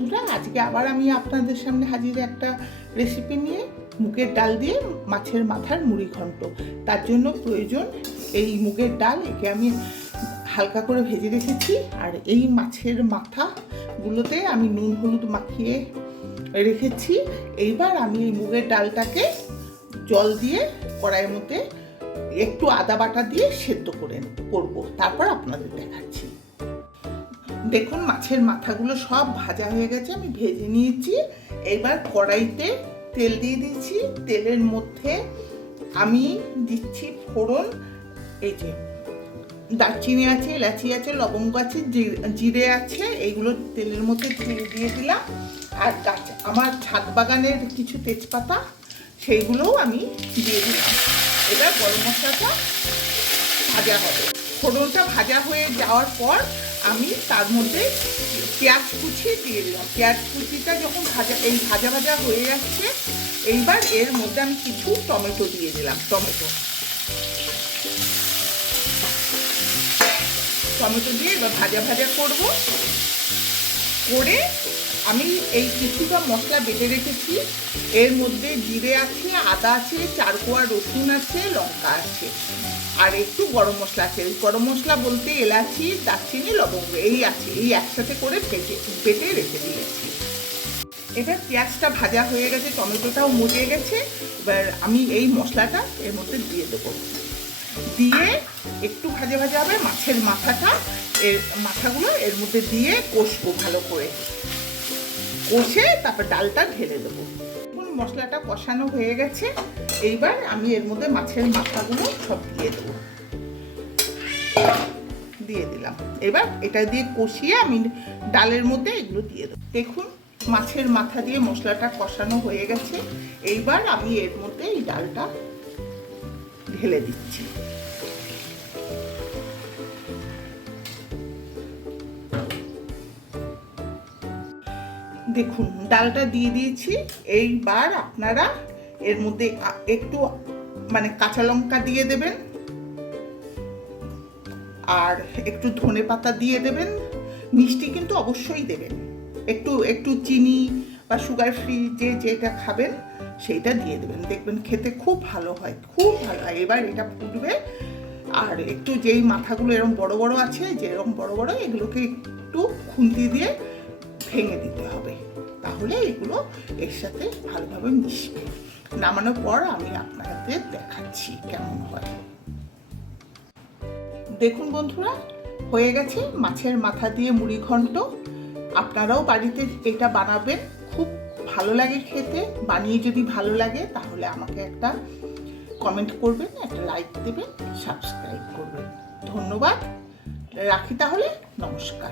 বন্ধুরা, আজকে আবার আমি আপনাদের সামনে হাজির একটা রেসিপি নিয়ে মুগের ডাল দিয়ে মাছের মাথার মুড়ি ঘন্ট। তার জন্য প্রয়োজন এই মুগের ডাল, একে আমি হালকা করে ভেজে রেখেছি। আর এই মাছের মাথাগুলোতে আমি নুন হলুদ মাখিয়ে রেখেছি। এইবার আমি এই মুগের ডালটাকে জল দিয়ে কড়াইয়ের মধ্যে একটু আদা বাটা দিয়ে সেদ্ধ করে করব। তারপর আপনাদের দেখাচ্ছি। দেখুন, মাছের মাথাগুলো সব ভাজা হয়ে গেছে, আমি ভেজে নিয়েছি। এবার কড়াইতে তেল দিয়ে দিয়েছি তেলের মধ্যে আমি দিচ্ছি ফোড়ন, এই যে দারচিনি আছে, এলাচি আছে, লবঙ্গ আছে জিরে আছে, এইগুলো তেলের মধ্যে দিয়ে দিয়ে দিলাম। আর গাছ আমার ছাদ বাগানের কিছু তেজপাতা, সেইগুলোও আমি দিয়ে দিলাম। এবার গরম মশলাটা ভাজা হবে। ফোড়নটা ভাজা হয়ে যাওয়ার পর আমি তার মধ্যে পেঁয়াজ কুচি দিয়ে দিলাম। পেঁয়াজ কুচিটা যখন ভাজা, এই ভাজা ভাজা হয়ে যাচ্ছে এইবার এর মধ্যে আমি কিছু টমেটো দিয়ে দিলাম, টমেটো। টমেটো দিয়ে এবার ভাজা ভাজা করব। করে আমি এই কিছুটা মশলা বেটে রেখেছি। এর মধ্যে জিরে আছে, আদা আছে, চারকোয়া রসুন আছে, লঙ্কা আছে। আর একটু গরম মশলা আছে। গরম মশলা বলতে এলাচি, দারচিনি, লবঙ্গ, এই আছে। এই একসাথে করে বেটে বেটে রেখে দিয়েছি। এবার পেঁয়াজটা ভাজা হয়ে গেছে, টমেটোটাও মজে গেছে। এবার আমি এই মশলাটা এর মধ্যে দিয়ে দেবো। দিয়ে একটু ভাজা ভাজা হবে মাছের মাথাটা। এর মাথাগুলো এর মধ্যে দিয়ে কষবো ভালো করে। কষে তারপর ডালটা ঢেলে দেবো। মশলাটা কষানো হয়ে গেছে। এইবার আমি এর মধ্যে মাছের মাথাগুলো সব দিয়ে দেবো। দিয়ে দিলাম। এবার এটা দিয়ে কষিয়ে আমি ডালের মধ্যে এগুলো দিয়ে দেবো। দেখুন, মাছের মাথা দিয়ে মশলাটা কষানো হয়ে গেছে। এইবার আমি এর মধ্যে এই ডালটা ঢেলে দিচ্ছি। দেখুন, ডালটা দিয়ে দিয়েছি। এইবার আপনারা এর মধ্যে একটু মানে কাঁচা লঙ্কা দিয়ে দেবেন। আর একটু ধনে পাতা দিয়ে দেবেন। মিষ্টি কিন্তু অবশ্যই দেবেন। একটু একটু চিনি বা সুগার ফ্রি যে যেটা খাবেন, সেইটা দিয়ে দেবেন। দেখবেন খেতে খুব ভালো হয়, খুব ভালো হয়। এবার এটা ফুটবে। আর একটু যেই মাথাগুলো এরকম বড় বড় আছে যেরকম বড় বড়, এগুলোকে একটু খুন্তি দিয়ে ভেঙে দিতে হবে। তাহলে এগুলো এর সাথে ভালোভাবে মিশবে। নামানোর পর আমি আপনাদের দেখাচ্ছি কেমন হয়। দেখুন বন্ধুরা, হয়ে গেছে মাছের মাথা দিয়ে মুড়ি ঘন্ট। আপনারাও বাড়িতে এটা বানাবেন। খুব ভালো লাগে খেতে। বানিয়ে যদি ভালো লাগে, তাহলে আমাকে একটা কমেন্ট করবেন, একটা লাইক দেবেন সাবস্ক্রাইব করবেন। ধন্যবাদ। রাখি তাহলে। নমস্কার।